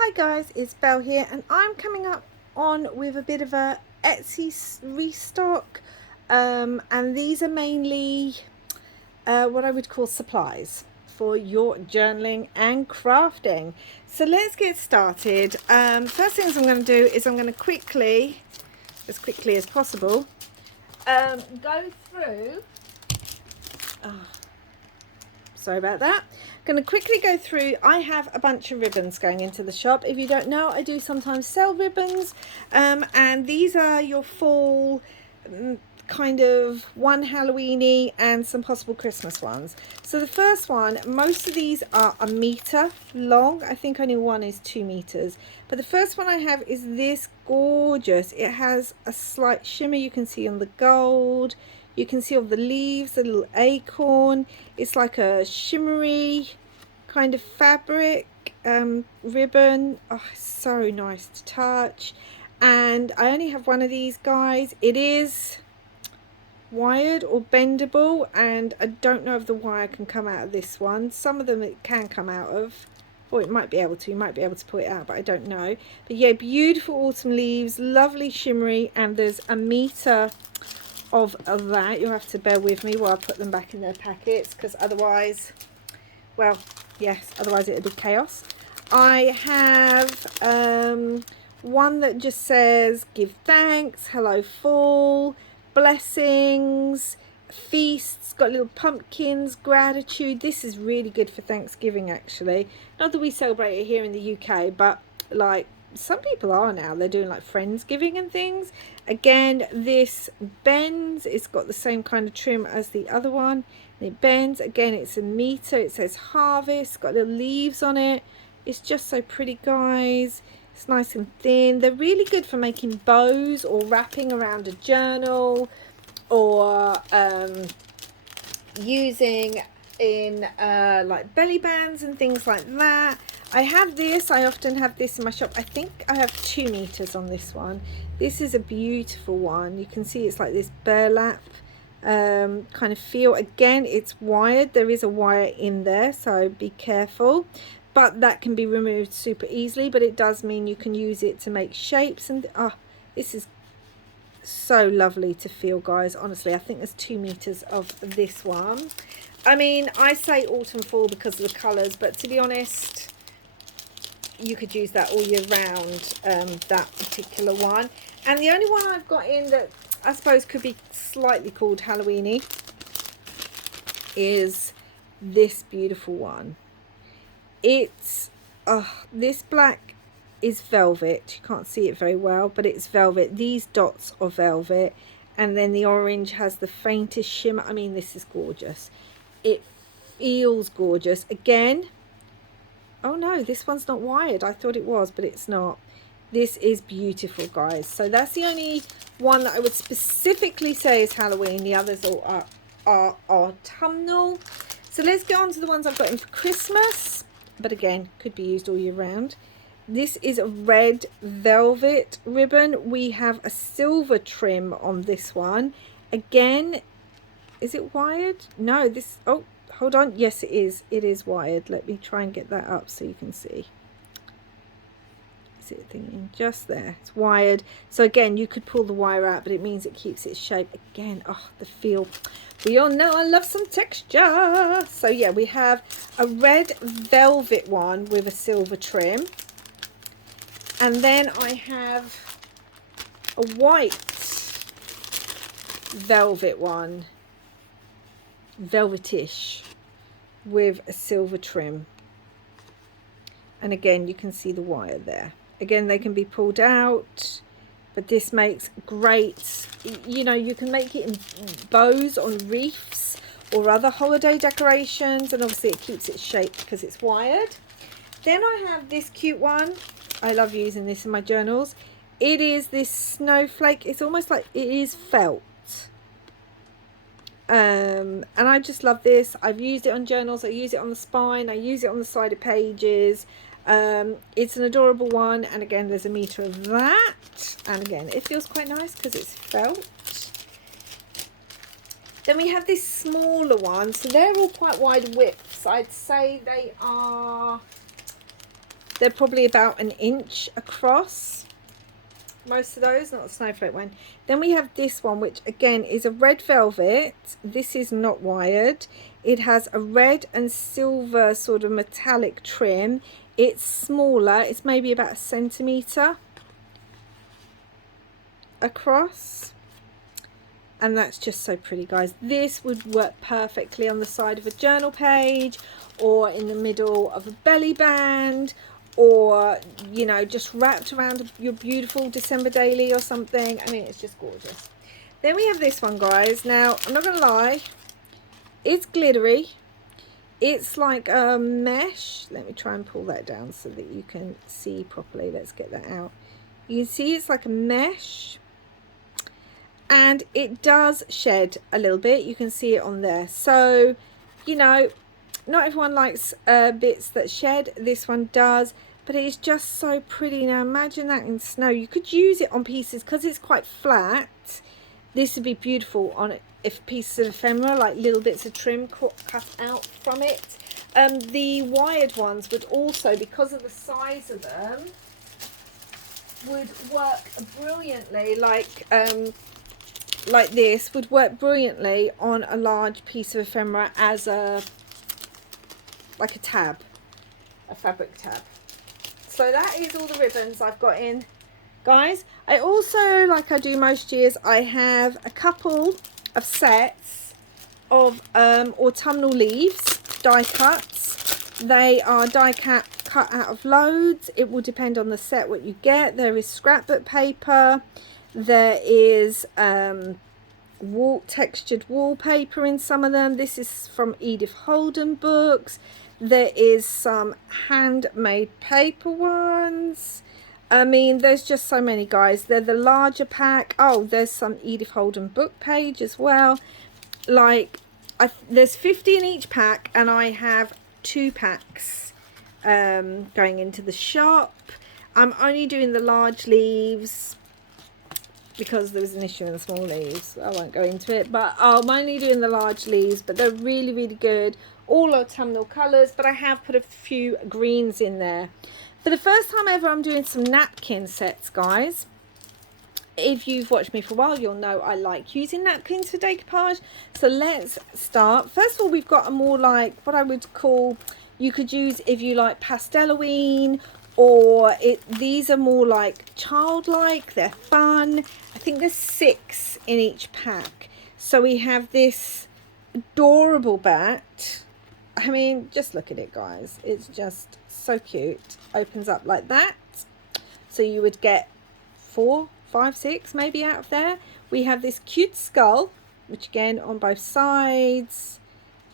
Hi guys, it's Belle here and I'm coming up on with a bit of a Etsy restock and these are mainly what I would call supplies for your journaling and crafting. So let's get started. First things I'm going to do is I'm going to quickly, as quickly as possible, go through sorry about that. I'm going to quickly go through. I have a bunch of ribbons going into the shop. If you don't know, I do sometimes sell ribbons, and these are your fall kind of one Halloweeny and some possible Christmas ones. So the first one, most of these are a meter long. I think only one is 2 meters, but the first one I have is this gorgeous. It has a slight shimmer, you can see on the gold. You can see all the leaves, the little acorn. It's like a shimmery kind of fabric ribbon. Oh, so nice to touch. And I only have one of these guys. It is wired or bendable, and I don't know if the wire can come out of this one. Some of them it can come out of, or it might be able to. You might be able to pull it out, but I don't know. But yeah, beautiful autumn leaves, lovely shimmery, and there's a meter of that. You'll have to bear with me while I put them back in their packets, because otherwise, well, yes, otherwise it would be chaos. I have one that just says give thanks, hello fall, blessings, feasts, got little pumpkins, gratitude. This is really good for Thanksgiving, actually. Not that we celebrate it here in the UK, but like some people are now. They're doing like Friendsgiving and things. Again, this bends. It's got the same kind of trim as the other one. And it bends. Again, it's a meter. It says harvest. Got little leaves on it. It's just so pretty, guys. It's nice and thin. They're really good for making bows or wrapping around a journal, or using in like belly bands and things like that. I have this. I often have this in my shop. I think I have 2 meters on this one. This is a beautiful one. You can see it's like this burlap kind of feel. Again, it's wired. There is a wire in there, so be careful. But that can be removed super easily. But it does mean you can use it to make shapes. And this is so lovely to feel, guys. Honestly, I think there's 2 meters of this one. I mean, I say autumn fall because of the colors, but to be honest, you could use that all year round, that particular one. And the only one I've got in that I suppose could be slightly called Halloweeny is this beautiful one. It's this black is velvet. You can't see it very well, but it's velvet. These dots are velvet, and then the orange has the faintest shimmer. I mean, this is gorgeous. It feels gorgeous. Again, oh no, this one's not wired. I thought it was, but it's not. This is beautiful, guys. So that's the only one that I would specifically say is Halloween. The others all are autumnal. So let's get on to the ones I've got in for Christmas, but again, could be used all year round. This is a red velvet ribbon. We have a silver trim on this one. Again, is it wired? No, this, oh, hold on. Yes, it is. It is wired. Let me try and get that up so you can see. Is it thinking just there? It's wired. So again, you could pull the wire out, but it means it keeps its shape. Again, oh, the feel. We all know I love some texture. So yeah, we have a red velvet one with a silver trim. And then I have a white velvet one, velvetish, with a silver trim. And again, you can see the wire there. Again, they can be pulled out, but this makes great, you know, you can make it in bows on wreaths or other holiday decorations, and obviously it keeps its shape because it's wired. Then I have this cute one. I love using this in my journals. It is this snowflake. It's almost like it is felt. And I just love this. I've used it on journals. I use it on the spine. I use it on the side of pages. It's an adorable one. And again, there's a meter of that. And again, it feels quite nice because it's felt. Then we have this smaller one. So they're all quite wide widths. I'd say they are They're probably about an inch across, most of those, not the snowflake one. Then we have this one, which again is a red velvet. This is not wired. It has a red and silver sort of metallic trim. It's smaller, it's maybe about 1 centimetre across, and that's just so pretty, guys. This would work perfectly on the side of a journal page, or in the middle of a belly band, or, you know, just wrapped around your beautiful December daily or something. I mean, it's just gorgeous. Then we have this one, guys. Now, I'm not gonna lie, it's glittery. It's like a mesh. Let me try and pull that down so that you can see properly. Let's get that out. You can see it's like a mesh, and it does shed a little bit. You can see it on there. So, you know, not everyone likes bits that shed. This one does, but it's just so pretty. Now imagine that in snow. You could use it on pieces because it's quite flat. This would be beautiful on it if pieces of ephemera, like little bits of trim cut out from it. The wired ones would also, because of the size of them, would work brilliantly, like this would work brilliantly on a large piece of ephemera as a, like a tab, a fabric tab. So that is all the ribbons I've got in, guys. I also, like I do most years, I have a couple of sets of autumnal leaves, die cuts. They are die cut out of loads. It will depend on the set what you get. There is scrapbook paper, there is textured wallpaper in some of them. This is from Edith Holden books. There is some handmade paper ones. I mean, there's just so many, guys. They're the larger pack. Oh, there's some Edith Holden book page as well. Like, there's 50 in each pack, and I have 2 packs going into the shop. I'm only doing the large leaves because there was an issue in the small leaves. I won't go into it, but I'm only doing the large leaves, but they're really, really good. All autumnal colours, but I have put a few greens in there. For the first time ever, I'm doing some napkin sets, guys. If you've watched me for a while, you'll know I like using napkins for decoupage. So let's start. First of all, we've got a more like what I would call, you could use if you like Pastelloween, or these are more like childlike. They're fun. I think there's 6 in each pack. So we have this adorable bat. I mean, just look at it, guys. It's just so cute. Opens up like that. So you would get 4, 5, 6 maybe out of there. We have this cute skull, which again on both sides,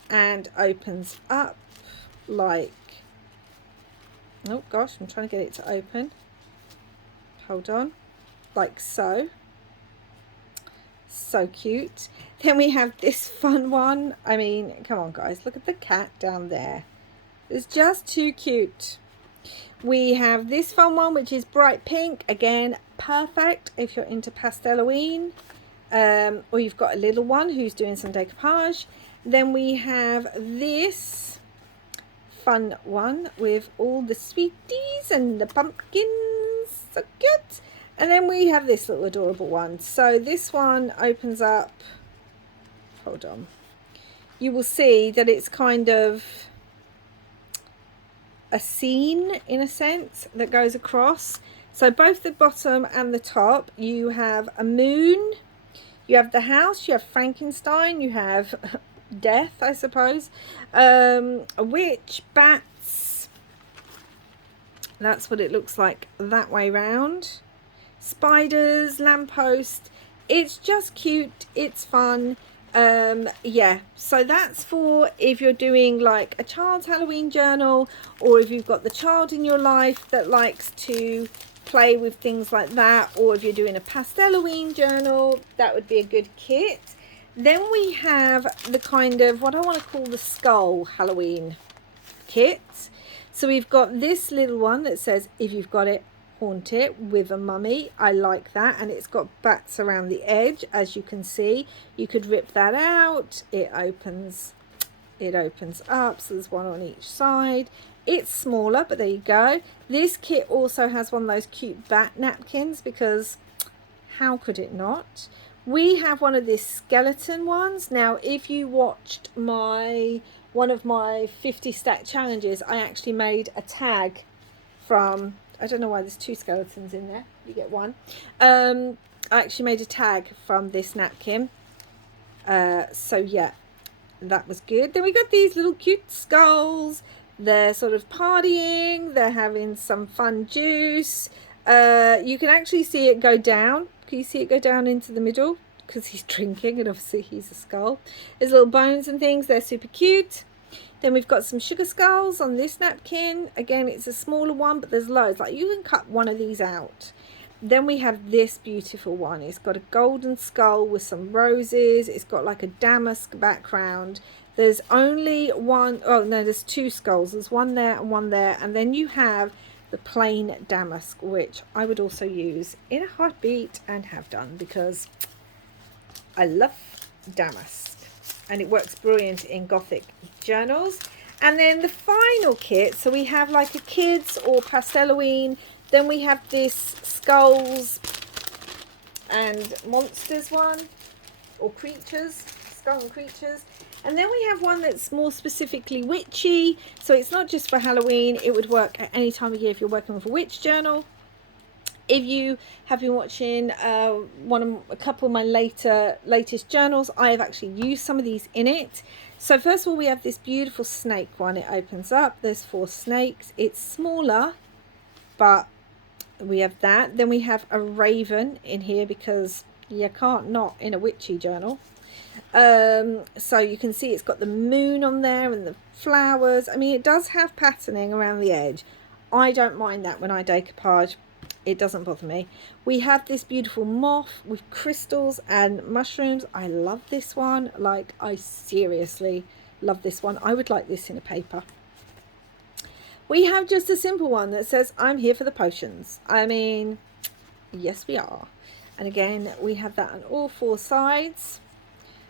and opens up like, oh gosh, I'm trying to get it to open. Hold on. Like so. So cute. Then we have this fun one. I mean, come on, guys. Look at the cat down there. It's just too cute. We have this fun one, which is bright pink. Again, perfect if you're into Pastelloween. Or you've got a little one who's doing some decoupage. Then we have this fun one with all the sweeties and the pumpkins. So cute. And then we have this little adorable one. So this one opens up. Hold on. You will see that it's kind of a scene in a sense that goes across. So both the bottom and the top, you have a moon, you have the house, you have Frankenstein, you have death, I suppose, a witch, bats. That's what it looks like that way round. Spiders, lamppost. It's just cute. It's fun. Yeah, so that's for if you're doing like a child's Halloween journal, or if you've got the child in your life that likes to play with things like that, or if you're doing a Pastelloween journal, that would be a good kit. Then we have the kind of what I want to call the skull Halloween kit. So we've got this little one that says if you've got it, haunt it with a mummy. I like that, and it's got bats around the edge, as you can see. You could rip that out. It opens up, so there's one on each side. It's smaller, but there you go. This kit also has one of those cute bat napkins, because how could it not? We have one of these skeleton ones. Now, if you watched one of my 50 stack challenges, I actually made a tag from, I don't know why there's two skeletons in there, you get one. I actually made a tag from this napkin. So yeah, that was good. Then we got these little cute skulls. They're sort of partying, they're having some fun juice. You can actually see it go down. Can you see it go down into the middle? Because he's drinking, and obviously he's a skull. There's little bones and things, they're super cute. Then we've got some sugar skulls on this napkin. Again, it's a smaller one, but there's loads. Like, you can cut one of these out. Then we have this beautiful one. It's got a golden skull with some roses. It's got like a damask background. There's only one, oh no, there's two skulls. There's one there and one there. And then you have the plain damask, which I would also use in a heartbeat and have done, because I love damask and it works brilliant in Gothic journals. And then the final kit, so we have like a kids or Halloween. Then we have this skulls and monsters one, or creatures, skull and creatures. And then we have one that's more specifically witchy. So it's not just for Halloween. It would work at any time of year if you're working with a witch journal. If you have been watching a couple of my latest journals, I have actually used some of these in it. So first of all, we have this beautiful snake one. It opens up. There's 4 snakes. It's smaller, but we have that. Then we have a raven in here, because you can't not in a witchy journal. So you can see it's got the moon on there and the flowers. I mean, it does have patterning around the edge. I don't mind that when I decoupage. It doesn't bother me. We have this beautiful moth with crystals and mushrooms. I love this one. Like, I seriously love this one. I would like this in a paper. We have just a simple one that says, I'm here for the potions. I mean, yes, we are. And again, we have that on all 4 sides.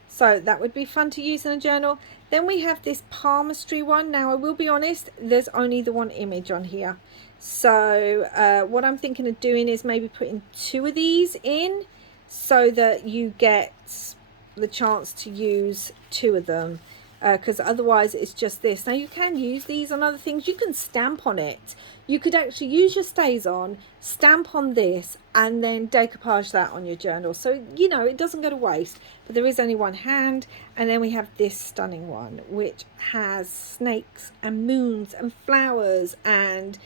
So that would be fun to use in a journal. Then we have this palmistry one. Now, I will be honest, there's only the one image on here. So what I'm thinking of doing is maybe putting 2 of these in, so that you get the chance to use 2 of them. Because otherwise it's just this. Now, you can use these on other things. You can stamp on it. You could actually use your StazOn, stamp on this, and then decoupage that on your journal. So, you know, it doesn't go to waste. But there is only one hand. And then we have this stunning one, which has snakes and moons and flowers and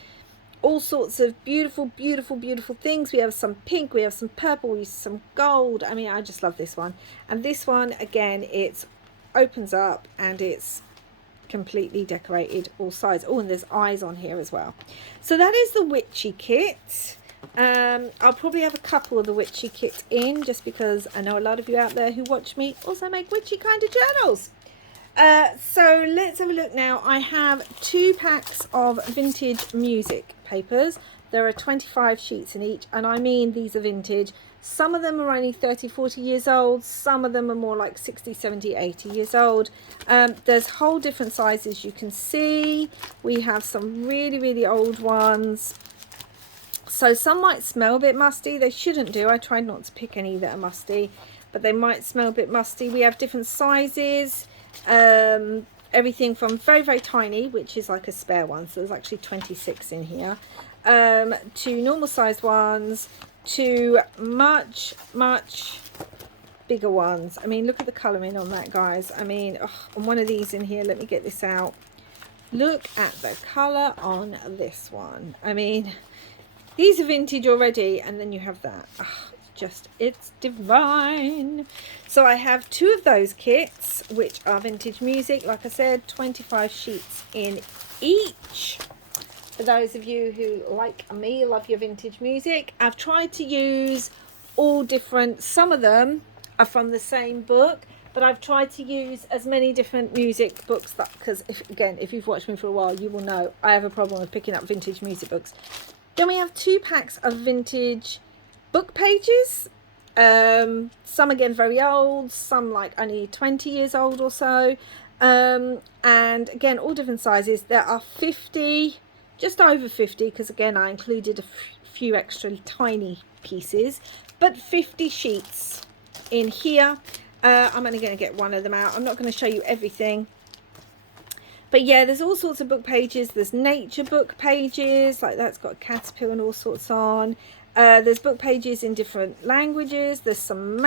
all sorts of beautiful, beautiful, beautiful things. We have some pink, we have some purple, we have some gold. I mean, I just love this one. And this one, again, it's opens up and it's completely decorated all sides. Oh, and there's eyes on here as well. So that is the witchy kit. I'll probably have a couple of the witchy kit in, just because I know a lot of you out there who watch me also make witchy kind of journals. So let's have a look now. I have 2 packs of vintage music papers. There are 25 sheets in each, and I mean, these are vintage. Some of them are only 30, 40 years old. Some of them are more like 60, 70, 80 years old. There's whole different sizes you can see. We have some really, really old ones. So some might smell a bit musty. They shouldn't do. I tried not to pick any that are musty, but they might smell a bit musty. We have different sizes. Everything from very, very tiny, which is like a spare one. So there's actually 26 in here. To normal sized ones, to much, much bigger ones. I mean, look at the colouring on that, guys. I mean, and one of these in here, let me get this out. Look at the colour on this one. I mean, these are vintage already, and then you have that. It's divine. So I have 2 of those kits, which are vintage music. Like I said, 25 sheets in each. For those of you who, like me, love your vintage music, I've tried to use all different. Some of them are from the same book, but I've tried to use as many different music books, because if you've watched me for a while, you will know I have a problem with picking up vintage music books. Then we have 2 packs of vintage book pages. Some again very old, some like only 20 years old or so. And again, all different sizes. There are 50, just over 50, because again I included a few extra tiny pieces, but 50 sheets in here. I'm only going to get one of them out. I'm not going to show you everything. But yeah, there's all sorts of book pages. There's nature book pages, like that's got a caterpillar and all sorts on. There's book pages in different languages. There's some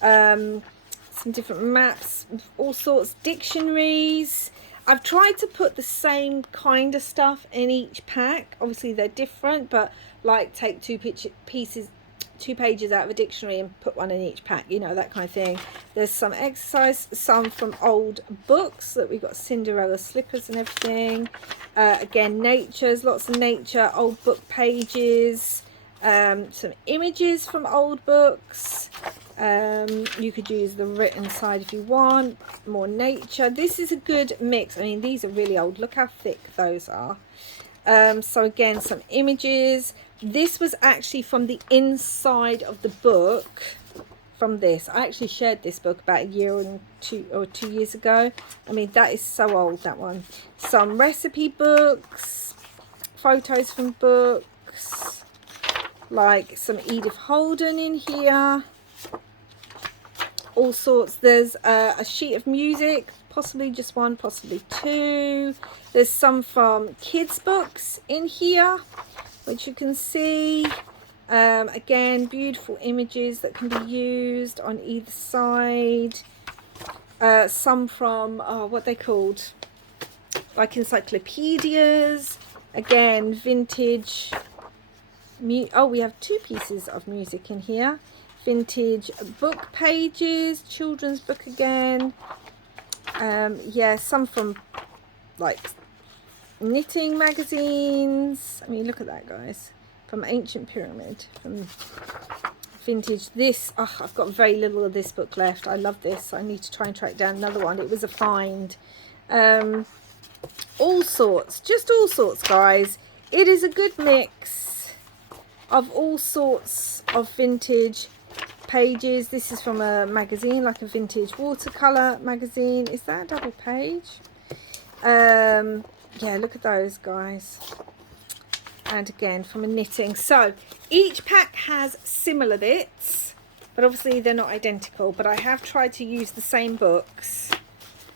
some different maps, all sorts, dictionaries. I've tried to put the same kind of stuff in each pack. Obviously they're different, but like take two pages out of a dictionary and put one in each pack, you know, that kind of thing. There's some exercise, some from old books, that we've got Cinderella slippers and everything. Again, nature's lots of nature, old book pages, some images from old books. You could use the written side if you want, more nature. This is a good mix. I mean, these are really old, look how thick those are. So again, some images. This was actually from the inside of the book, from this. I actually shared this book about a year and 2 years ago. I mean, that is so old, that one. Some recipe books, photos from books, like some Edith Holden in here. All sorts. There's a sheet of music, possibly just one, possibly two. There's some from kids books in here, which you can see. Again, beautiful images that can be used on either side. Some from what they called, like encyclopedias. Again, vintage. Oh, we have two pieces of music in here. Vintage book pages, children's book again. Yeah, some from like knitting magazines. I mean, look at that, guys. From Ancient Pyramid, from vintage. This, oh, I've got very little of this book left. I love this. I need to try and track down another one. It was a find. All sorts, just all sorts, guys. It is a good mix of all sorts of vintage pages. This is from a magazine, like a vintage watercolor magazine. Is that a double page? Yeah, look at those, guys. And again, from a knitting. So each pack has similar bits, but obviously they're not identical. But I have tried to use the same books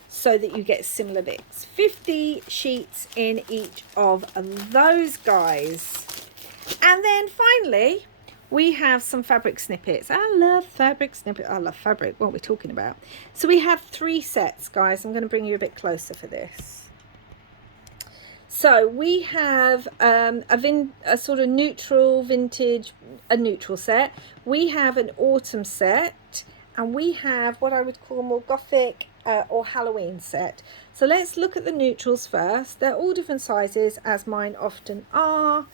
so that you get similar bits. 50 sheets in each of those, guys. And then finally, we have some fabric snippets. I love fabric snippets. I love fabric. What are we talking about? So we have 3 sets, guys. I'm going to bring you a bit closer for this. So we have a sort of neutral vintage, a neutral set. We have an autumn set, and we have what I would call a more gothic or Halloween set. So let's look at the neutrals first. They're all different sizes, as mine often are.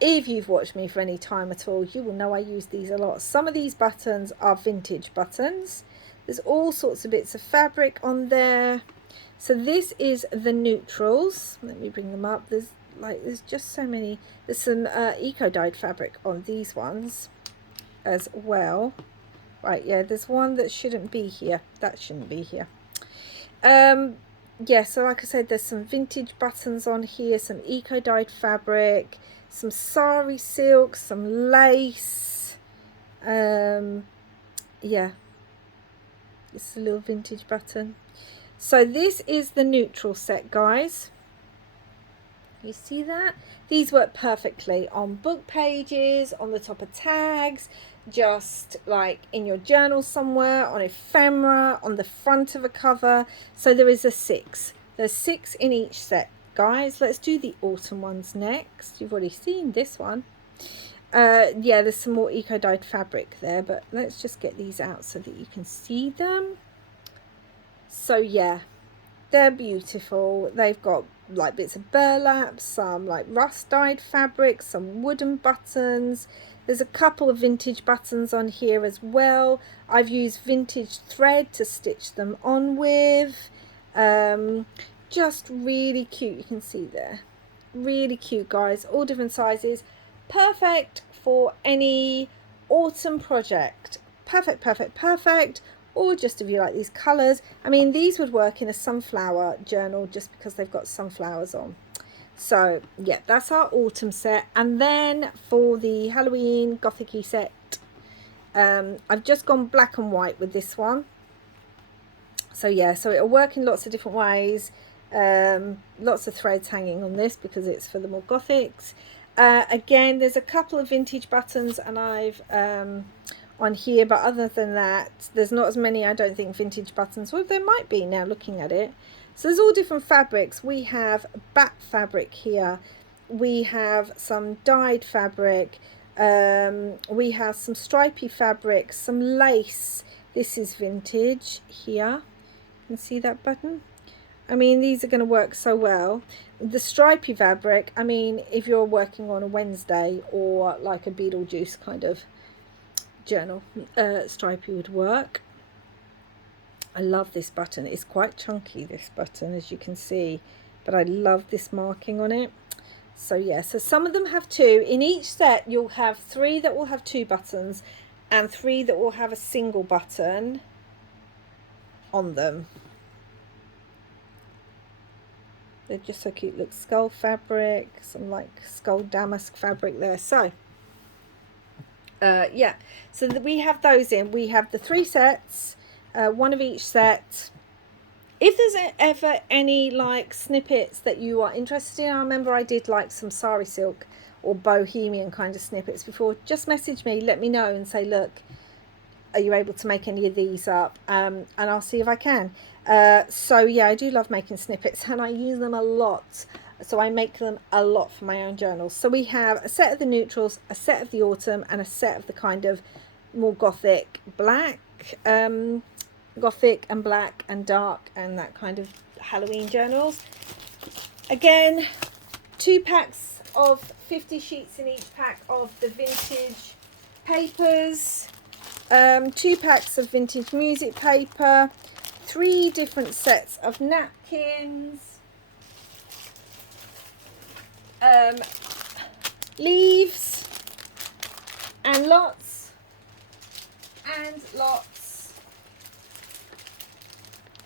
If you've watched me for any time at all, you will know I use these a lot. Some of these buttons are vintage buttons. There's all sorts of bits of fabric on there. So this is the neutrals. Let me bring them up. There's just so many. There's some eco-dyed fabric on these ones as well. Right, yeah, there's one that shouldn't be here. That shouldn't be here. Yeah, so like I said, there's some vintage buttons on here, some eco-dyed fabric, some sari silk, some lace. Yeah, it's a little vintage button. So this is the neutral set, guys. You see that? These work perfectly on book pages, on the top of tags, just like in your journal somewhere, on ephemera, on the front of a cover. So there is a 6. There's 6 in each set, guys. Let's do the autumn ones next. You've already seen this one. Yeah, there's some more eco-dyed fabric there, but let's just get these out so that you can see them. So yeah, they're beautiful. They've got like bits of burlap, some like rust dyed fabric, some wooden buttons. There's a couple of vintage buttons on here as well. I've used vintage thread to stitch them on with. Just really cute. You can see there, really cute, guys. All different sizes, perfect for any autumn project. Perfect, perfect, perfect. or just if you like these colours. I mean, these would work in a sunflower journal just because they've got sunflowers on. So yeah, that's our autumn set. And then for the Halloween Gothic-y set, I've just gone black and white with this one. So yeah, so it'll work in lots of different ways. Lots of threads hanging on this because it's for the more Gothics. Again, there's a couple of vintage buttons and I've on here, but other than that, there's not as many, I don't think, vintage buttons. Well, there might be now looking at it. So there's all different fabrics. We have bat fabric here. We have some dyed fabric. We have some stripy fabric, some lace. This is vintage here. You can see that button. I mean, these are going to work so well. The stripy fabric, I mean, if you're working on a Wednesday or like a Beetlejuice kind of journal, stripy would work. I love this button. It's quite chunky, this button, as you can see, but I love this marking on it. So yeah, so some of them have two. In each set, you'll have 3 that will have 2 buttons and 3 that will have a single button on them. They're just so cute. Look, skull fabric, some like skull damask fabric there. So yeah, so we have those in. We have the 3 sets, 1 of each set. If there's ever any like snippets that you are interested in, I remember I did like some sari silk or bohemian kind of snippets before, just message me, let me know and say, look, are you able to make any of these up? And I'll see if I can. So yeah, I do love making snippets and I use them a lot. So I make them a lot for my own journals. So we have a set of the neutrals, a set of the autumn, and a set of the kind of more gothic black, gothic and black and dark and that kind of Halloween journals. Again, 2 packs of 50 sheets in each pack of the vintage papers, 2 packs of vintage music paper, 3 different sets of napkins, leaves, and lots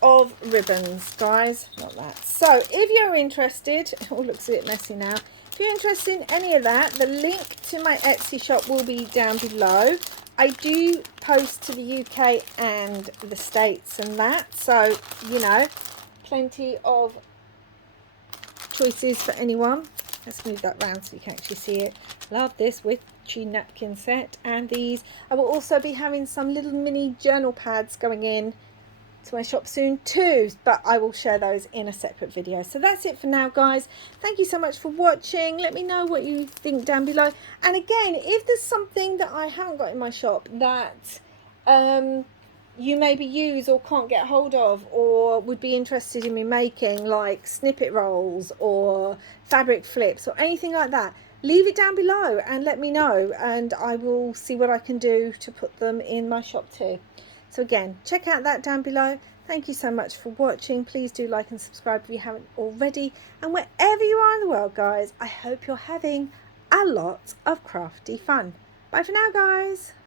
of ribbons, guys. Not that. So if you're interested, it all looks a bit messy now. If you're interested in any of that, the link to my Etsy shop will be down below. I do post to the UK and the States and that, so you know, plenty of choices for anyone. Let's move that round so you can actually see it. Love this witchy napkin set. And these, I will also be having some little mini journal pads going in to my shop soon too, but I will share those in a separate video. So that's it for now, guys. Thank you so much for watching. Let me know what you think down below. And again, if there's something that I haven't got in my shop that you maybe use or can't get hold of, or would be interested in me making, like snippet rolls or fabric flips or anything like that, leave it down below and let me know, and I will see what I can do to put them in my shop too. So again, check out that down below. Thank you so much for watching. Please do like and subscribe if you haven't already, and wherever you are in the world, guys, I hope you're having a lot of crafty fun. Bye for now, guys.